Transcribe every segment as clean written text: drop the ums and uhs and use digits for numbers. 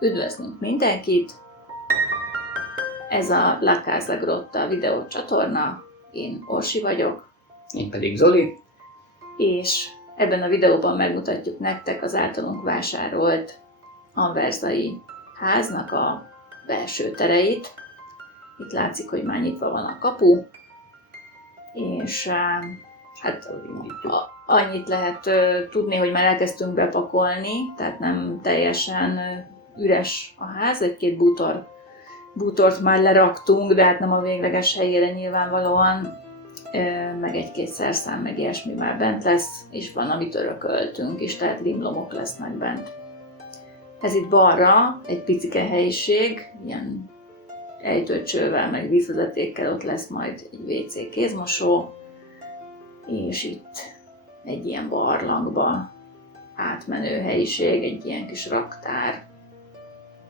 Üdvözlünk mindenkit! Ez a La Casa Grotta videócsatorna, én Orsi vagyok. Én pedig Zoli. És ebben a videóban megmutatjuk nektek az általunk vásárolt anversai háznak a belső tereit. Itt látszik, hogy már nyitva van a kapu, és hát annyit lehet tudni, hogy már elkezdtünk bepakolni, tehát nem teljesen üres a ház, egy-két bútort már leraktunk, de hát nem a végleges helyére nyilvánvalóan, meg egy-két szerszám, meg ilyesmi már bent lesz, és van, amit örököltünk is, tehát limlomok lesznek bent. Ez itt balra egy picike helyiség, ilyen ejtőcsővel, meg vízvezetékkel, ott lesz majd egy WC kézmosó, és itt egy ilyen barlangba átmenő helyiség, egy ilyen kis raktár.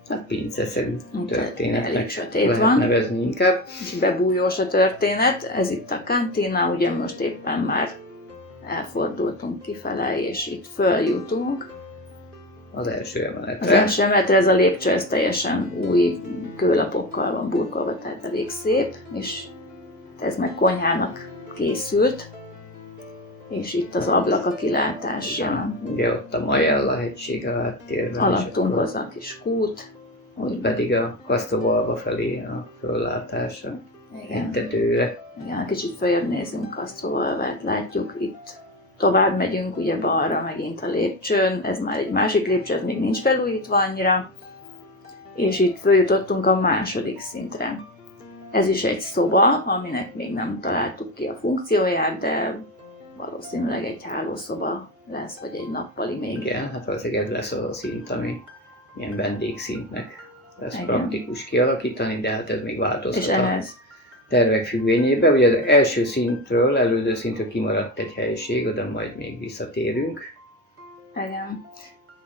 Hát pinceszerű történetnek elég sötét lehet van. nevezni inkább. És bebújós a történet. Ez itt a kantina, ugye most éppen már elfordultunk kifele, és itt följutunk. Az első emeletre. Az első emeletre ez a lépcső, ez teljesen új kőlapokkal van burkolva, tehát elég szép, és ez meg konyhának készült. És itt az ablak a kilátásra. Igen, ugye ott a Majella hegység a háttérben. Alattunk az a kis kút. Ott pedig a Castrovalva felé a föllátása. Igen. Tetőre. Igen, kicsit följebb nézünk Castrovalvát, látjuk itt. Tovább megyünk ugye balra megint a lépcsőn, ez már egy másik lépcső, ez még nincs felújítva annyira. És itt följutottunk a második szintre. Ez is egy szoba, aminek még nem találtuk ki a funkcióját, de valószínűleg egy hálószoba lesz, vagy egy nappali még. Igen, hát valószínűleg ez lesz az a szint, ami ilyen vendégszintnek lesz Igen. praktikus kialakítani, de hát ez még változhat És a ehhez tervek függvényében. Ugye az első szintről, elődő szintről kimaradt egy helység, oda majd még visszatérünk. igen.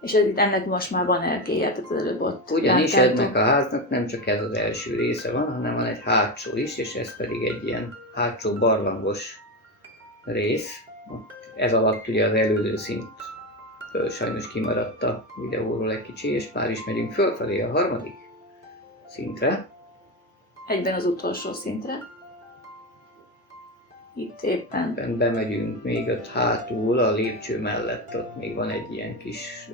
És ennek most már van erkélye, tehát az előbb ott Ugyanis láttátok. ennek a háznak nem csak ez az első része van, hanem van egy hátsó is, és ez pedig egy ilyen hátsó barlangos rész. Ez alatt ugye az elődő szint sajnos kimaradt a videóról egy kicsi, és már is megyünk fölfelé a harmadik szintre. Egyben az utolsó szintre. Itt éppen. Bemegyünk még ott hátul, a lépcső mellett ott még van egy ilyen kis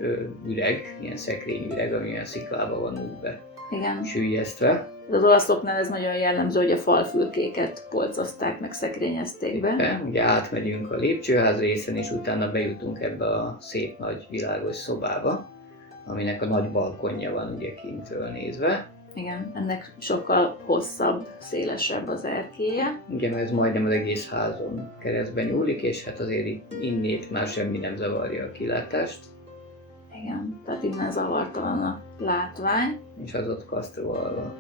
üreg, ilyen szekrényüreg, ami ilyen sziklába van úgy Igen. besüllyesztve. Az olaszoknál ez nagyon jellemző, hogy a falfülkéket polcozták, meg szekrényezték be. Ugye átmegyünk a lépcsőház részen, és utána bejutunk ebbe a szép nagy világos szobába, aminek a nagy balkonja van ugye kintről nézve. Igen, ennek sokkal hosszabb, szélesebb az erkélye. Igen, mert ez majdnem az egész házon keresztbe nyúlik, és hát azért innét már semmi nem zavarja a kilátást. Igen, tehát innen zavartalan a látvány. És az ott Castrovalva.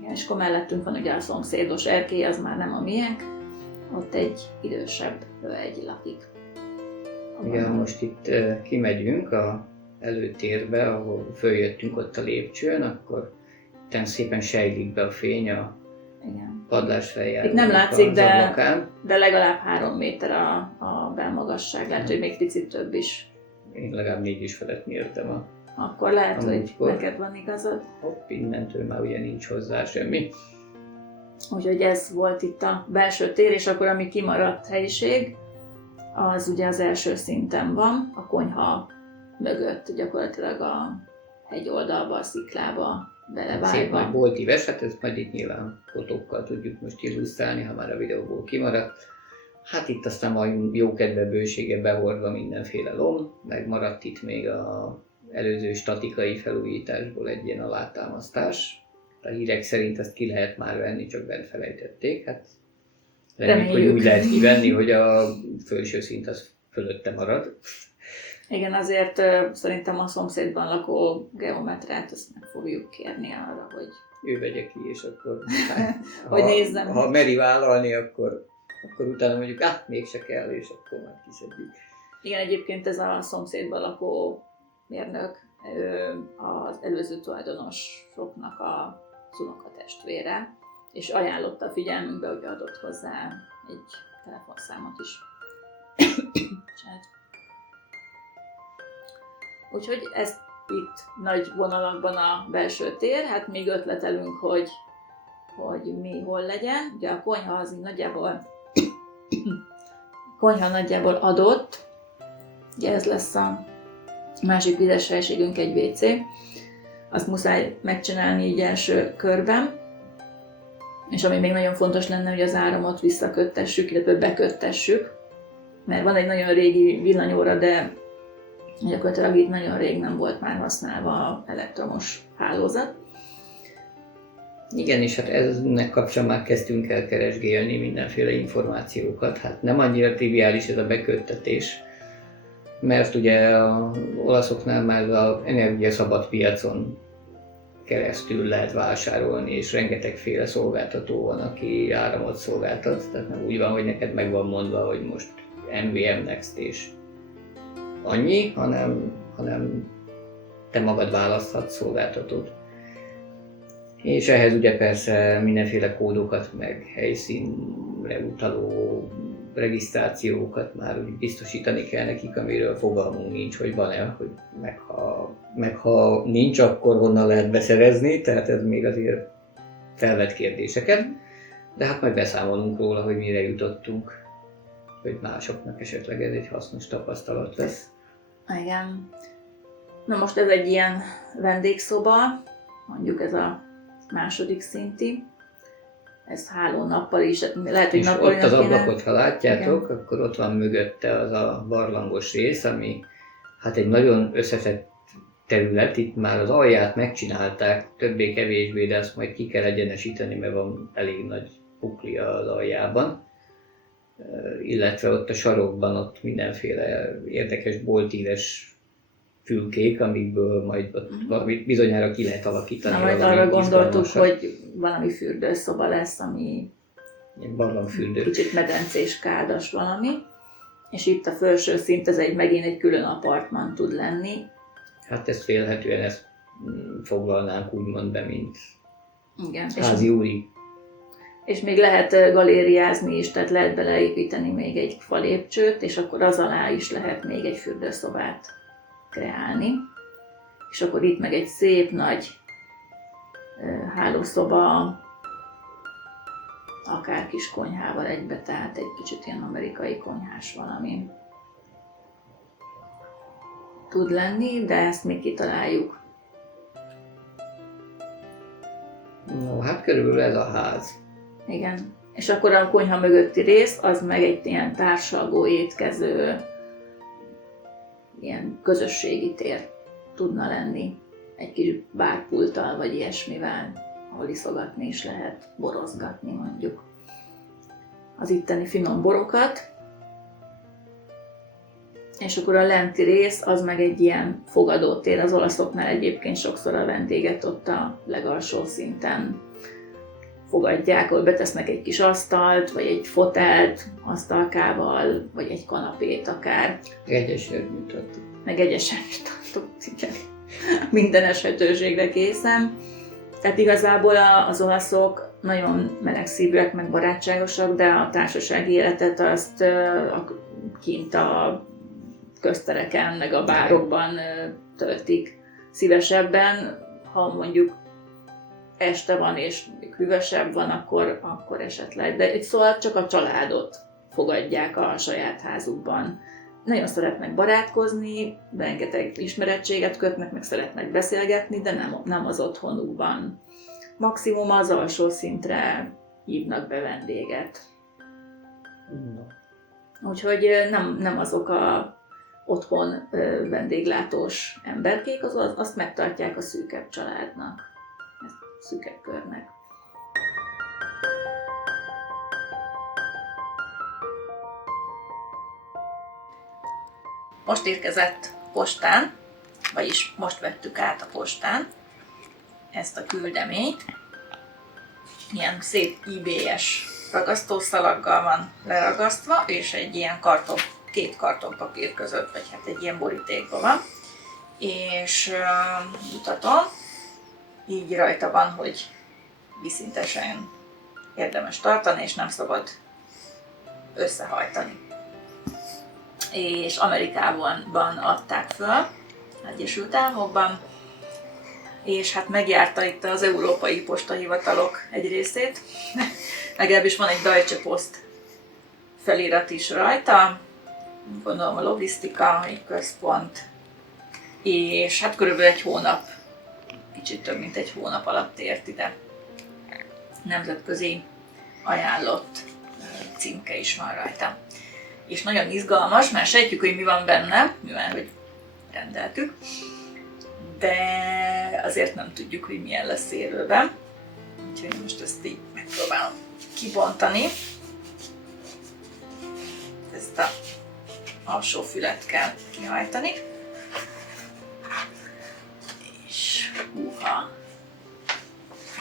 Igen, és akkor mellettünk van ugye a szomszédos erkély, az már nem a miénk. Ott egy idősebb hölgy lakik. Igen, most itt kimegyünk a előtérbe, ahol följöttünk ott a lépcsőn, akkor itt szépen sejlik be a fény a Igen. padlás feljárónak Itt nem látszik, az ablakán. de legalább 3 méter a belmagasság, lehet, hogy még picit több is. Én legalább 4 is felett mértem Akkor lehet, hogy múltkor. neked van igazad. Hopp, innentől már ugye nincs hozzá semmi. Úgyhogy ez volt itt a belső tér, és akkor ami kimaradt helyiség, az ugye az első szinten van, a konyha mögött gyakorlatilag a hegyoldalba, a sziklába Szép belevágva. nagy boltíves, hát ezt majd itt nyilván fotókkal tudjuk most illusztrálni, ha már a videóból kimaradt. Hát itt aztán majd jókedve bősége behordva mindenféle lom, megmaradt itt még az előző statikai felújításból egy ilyen alátámasztás. A hírek szerint ezt ki lehet már venni, csak bent felejtették. Hát reméljük, hogy úgy lehet kivenni, hogy a felső szint az fölötte marad. Igen, azért szerintem a szomszédban lakó geometrát azt meg fogjuk kérni arra, hogy Ő vegye ki, és akkor hogy nézzem. Ha meri vállalni, akkor utána mondjuk, mégse kell, és akkor már kiszedjük. Igen, egyébként ez a szomszédban lakó mérnök, az előző tulajdonosoknak a unokatestvére, és ajánlotta a figyelmünkbe, hogy adott hozzá egy telefonszámot is. Úgyhogy ez itt nagy vonalakban a belső tér, hát még ötletelünk, hogy mi hol legyen. Ugye a konyha az így nagyjából adott, ugye ez lesz a másik vizes helységünk, egy WC. Azt muszáj megcsinálni így első körben. És ami még nagyon fontos lenne, hogy az áramot visszaköttessük, illetve beköttessük. Mert van egy nagyon régi villanyóra, de gyakorlatilag itt nagyon rég nem volt már használva az elektromos hálózat. Igen, és hát ennek kapcsán már kezdtünk el keresgélni mindenféle információkat. Hát nem annyira triviális ez a beköttetés, mert ugye az olaszoknál már az energiaszabad piacon keresztül lehet vásárolni, és rengetegféle szolgáltató van, aki áramot szolgáltat. Tehát nem úgy van, hogy neked meg van mondva, hogy most MVM Next és annyi, hanem te magad választhatsz szolgáltatót. És ehhez ugye persze mindenféle kódokat, meg helyszínre utaló regisztrációkat már úgy biztosítani kell nekik, amiről fogalmunk nincs, hogy van-e, hogy meg ha nincs, akkor honnan lehet beszerezni, tehát ez még azért felvet kérdéseket, de hát majd beszámolunk róla, hogy mire jutottunk, hogy másoknak esetleg ez egy hasznos tapasztalat lesz. Igen. Na most ez egy ilyen vendégszoba, mondjuk ez a második szinti. Ez hálónappal is, lehet, hogy és nappal ott az ablakot, ha látjátok, igen, akkor ott van mögötte az a barlangos rész, ami hát egy nagyon összetett terület, itt már az alját megcsinálták, többé-kevésbé, de azt majd ki kell egyenesíteni, mert van elég nagy puklia az aljában. Illetve ott a sarokban ott mindenféle érdekes boltíves fülkék, amikből majd ott bizonyára ki lehet alakítani. Na, majd arra gondoltuk, hogy valami fürdőszoba lesz, ami barlangfürdő. Kicsit medencés, kádas valami. És itt a felső szint, ez megint egy külön apartman tud lenni. Hát ezt félhetően ezt foglalnánk úgymond be, mint igen, házi úri. És még lehet galériázni is, tehát lehet beleépíteni még egy falépcsőt, és akkor az alá is lehet még egy fürdőszobát kreálni. És akkor itt meg egy szép nagy hálószoba, akár kis konyhával egybe, tehát egy kicsit ilyen amerikai konyhás valami tud lenni, de ezt még kitaláljuk. No, hát körülbelül ez a ház. Igen. És akkor a konyha mögötti rész, az meg egy ilyen társalgó, étkező, ilyen közösségi tér tudna lenni. Egy kis bárpulttal, vagy ilyesmivel, ahol iszogatni is lehet, borozgatni mondjuk az itteni finom borokat. És akkor a lenti rész, az meg egy ilyen fogadótér. Az olaszoknál egyébként sokszor a vendéget ott a legalsó szinten fogadják, ahol betesznek egy kis asztalt, vagy egy fotelt asztalkával, vagy egy kanapét akár. Egyesért mutattuk. Meg egyesen tartok, igen. Minden esetőségre készen. Tehát igazából az olaszok nagyon melegszívűek, meg barátságosak, de a társasági életet azt kint a köztereken, meg a bárokban töltik szívesebben. Ha mondjuk este van és hűvösebb van, akkor esetleg. De itt szóval csak a családot fogadják a saját házukban. Nagyon szeretnek barátkozni, rengeteg ismerettséget kötnek, meg szeretnek beszélgetni, de nem az otthonukban. Maximum az alsó szintre hívnak be vendéget. Úgyhogy nem azok a otthon vendéglátós emberkék, azt megtartják a szűkebb családnak, ezt szűkebb körnek. Most érkezett postán, vagyis most vettük át a postán ezt a küldeményt. Ilyen szép eBay-es ragasztószalaggal van leragasztva, és egy ilyen két kartonpapír között, vagy hát egy ilyen borítékban van. És mutatom, így rajta van, hogy vízszintesen érdemes tartani, és nem szabad összehajtani. És Amerikában adták föl, Egyesült Államokban, és hát megjárta itt az európai postahivatalok egy részét. Legalábbis van egy Deutsche Post felirat is rajta, gondolom a logisztikai központ, és hát körülbelül egy hónap, kicsit több mint egy hónap alatt ért ide. Nemzetközi ajánlott címke is van rajta. És nagyon izgalmas, mert sejtjük, hogy mi van benne, mivel hogy rendeltük, de azért nem tudjuk, hogy milyen lesz élőben. Úgyhogy most ezt így megpróbálom kibontani. Ezt a alsó fület kell kihajtani. És húha,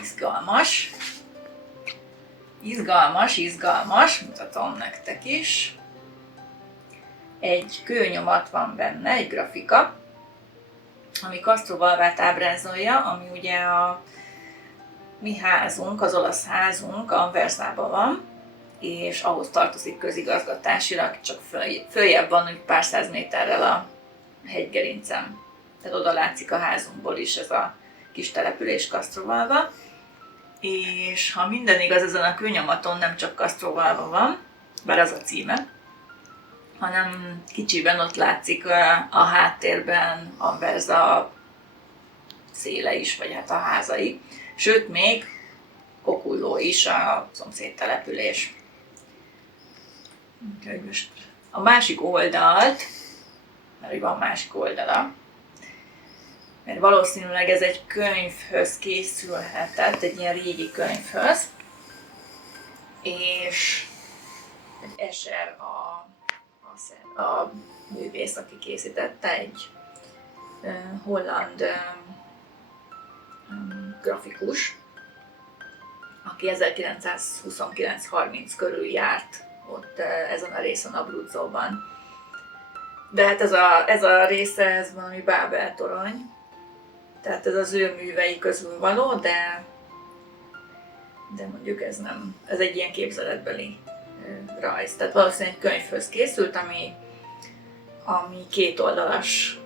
izgalmas. Izgalmas, mutatom nektek is. Egy kőnyomat van benne, egy grafika, ami Castrovalvát ábrázolja, ami ugye a mi házunk, az olasz házunk Anversában van, és ahhoz tartozik közigazgatásilag, csak följebb van, úgy pár száz méterrel a hegygerincen. Tehát oda látszik a házunkból is ez a kis település Castrovalva. És ha minden igaz, ezen a kőnyomaton nem csak Castrovalva van, bár az a címe, hanem kicsiben ott látszik a háttérben Anversa széle is, vagy hát a házai. Sőt, még Kokulló is a szomszéd település. Úgyhogy most a másik oldalt, mert van másik oldala, mert valószínűleg ez egy könyvhöz készülhetett, egy ilyen régi könyvhöz, és egy Escher a művész, aki készítette, egy holland grafikus, aki 1929-30 körül járt ott ezen a részen, Abruzzóban. De hát ez a része, ez valami Bábel torony, tehát ez az ő művei közül való, de mondjuk ez nem, ez egy ilyen képzeletbeli rajz. Tehát valószínűleg egy könyvhöz készült, ami kétoldalas,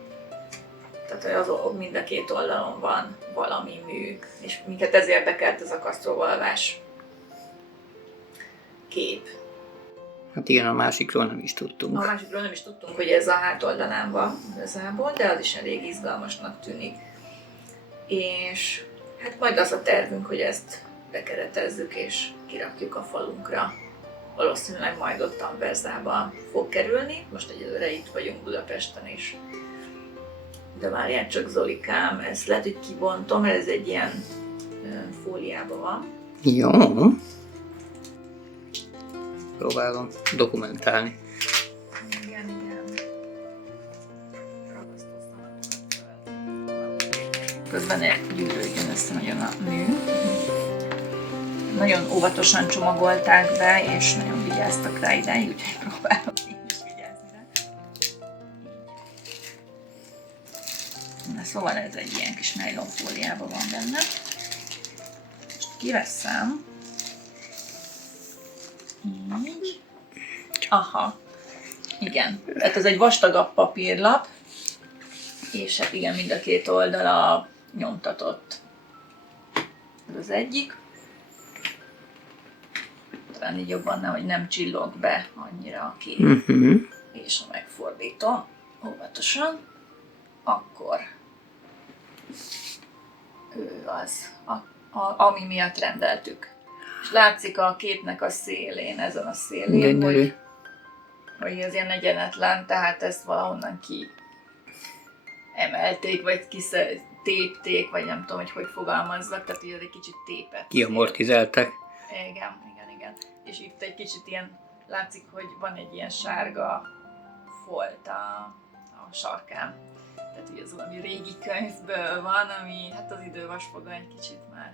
tehát mind a két oldalon van valami mű, és minket ez érdekelt, ez a Castrovalvás kép. Hát igen, a másikról nem is tudtunk. A másikról nem is tudtunk, hogy ez a hátoldalán van igazából, de az is elég izgalmasnak tűnik. És hát majd az a tervünk, hogy ezt bekeretezzük és kirakjuk a falunkra. Valószínűleg majd ott Anversába fog kerülni, most egyelőre itt vagyunk Budapesten is. De várjál csak, Zolikám, ezt lehet, hogy kibontom, mert ez egy ilyen fóliában van. Jó. Próbálom dokumentálni. Igen. Közben gyűrődjön össze nagyon a mű. Nagyon óvatosan csomagolták be, és nagyon vigyáztak rá idáig, úgyhogy próbálok én is vigyázni rá. Na szóval ez egy ilyen kis nylonfóliában van benne. Most kiveszem. Így. Aha. Igen. Tehát ez egy vastagabb papírlap, és hát igen, mind a két oldala nyomtatott. Ez az egyik. Talán így jobban hogy nem csillog be annyira a kép. És ha megfordítom óvatosan, akkor ő az, ami miatt rendeltük. És látszik a képnek a szélén, ezen a szélén, hogy ez ilyen egyenetlen, tehát ezt valahonnan ki emelték, vagy tépték, vagy nem tudom, hogy fogalmazzak, tehát ugye egy kicsit tépett. Kiamortizálták. Igen. És itt egy kicsit ilyen, látszik, hogy van egy ilyen sárga folt a sarkán. Tehát ugye ez valami régi könyvből van, ami hát az idővasfoga egy kicsit már.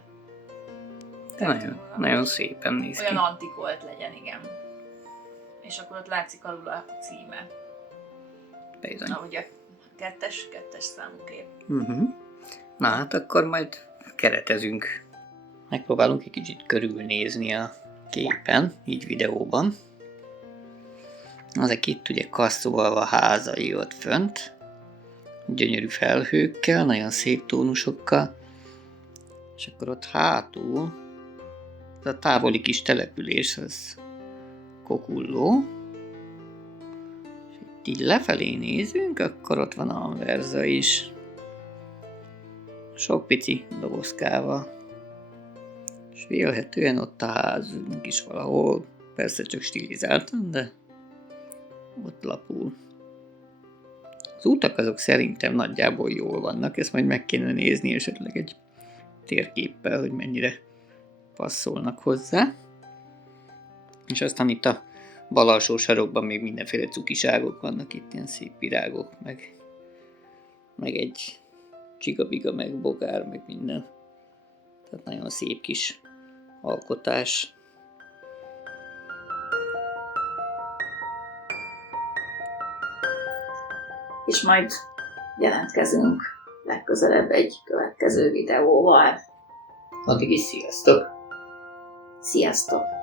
Nagyon szépen néz ki. Olyan antikolt legyen, igen. És akkor ott látszik alul a címe. Bizony. Ahogy a kettes számú kép. Na hát akkor majd keretezünk. Megpróbálunk egy kicsit körülnézni a képen, így videóban. Ezek itt ugye Castrovalva házai ott fönt. gyönyörű felhőkkel, nagyon szép tónusokkal, és akkor ott hátul a távoli kis település az Kokulló, és itt így lefelé nézünk, akkor ott van Anversa is, sok pici dobozkával, és vélhetően ott a házunk is valahol, persze csak stilizáltan, de ott lapul. Az utak azok szerintem nagyjából jól vannak, ezt majd meg kéne nézni esetleg egy térképpel, hogy mennyire passzolnak hozzá. És aztán itt a bal alsó sarokban még mindenféle cukiságok vannak, itt ilyen szép virágok, meg egy csigabiga, meg bogár, meg minden. Tehát nagyon szép kis alkotás. És majd jelentkezünk legközelebb egy következő videóval. Addig is sziasztok! Sziasztok!